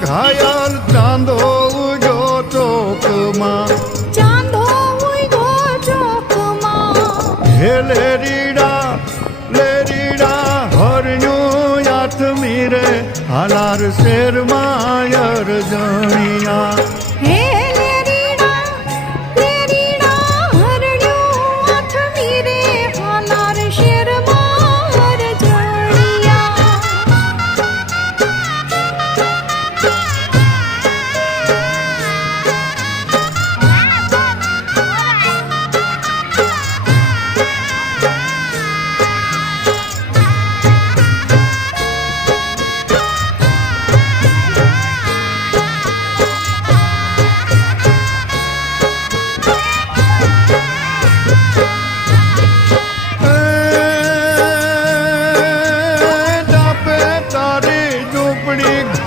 ઘાયલ ચાંદો ઉગ્યો ચોકમાં, ચાંદો ઉગ્યો ચોકમાં. હે લેરીડા હરણ્યું યાથમી રે હાલાર શેરમાં અરજણિયા. હે લેરીડા હરણ્યું યાથમી રે હાલાર શેરમાં અરજણિયા.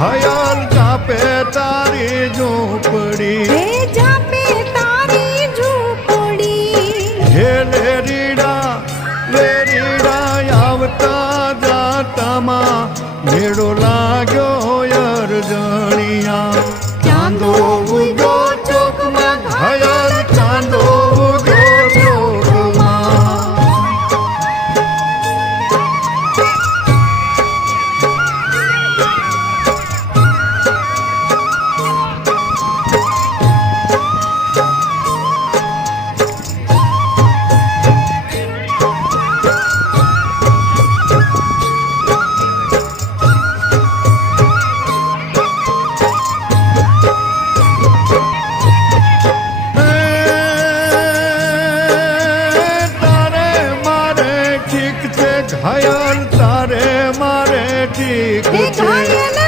ઘાયલ જાપે તારી ઝૂંપડી, હે જાપે તારી ઝૂંપડી. હે લેરીડા આવતા જાતામાં મેળો લાગ્યો અરજણિયા. ચાંદો ઉગ્યો ચોકમાં ઘાયલ ચાંદો ઉગ્યો ચોકમાં. ઘાયલ તારે મારે ઠીક છે.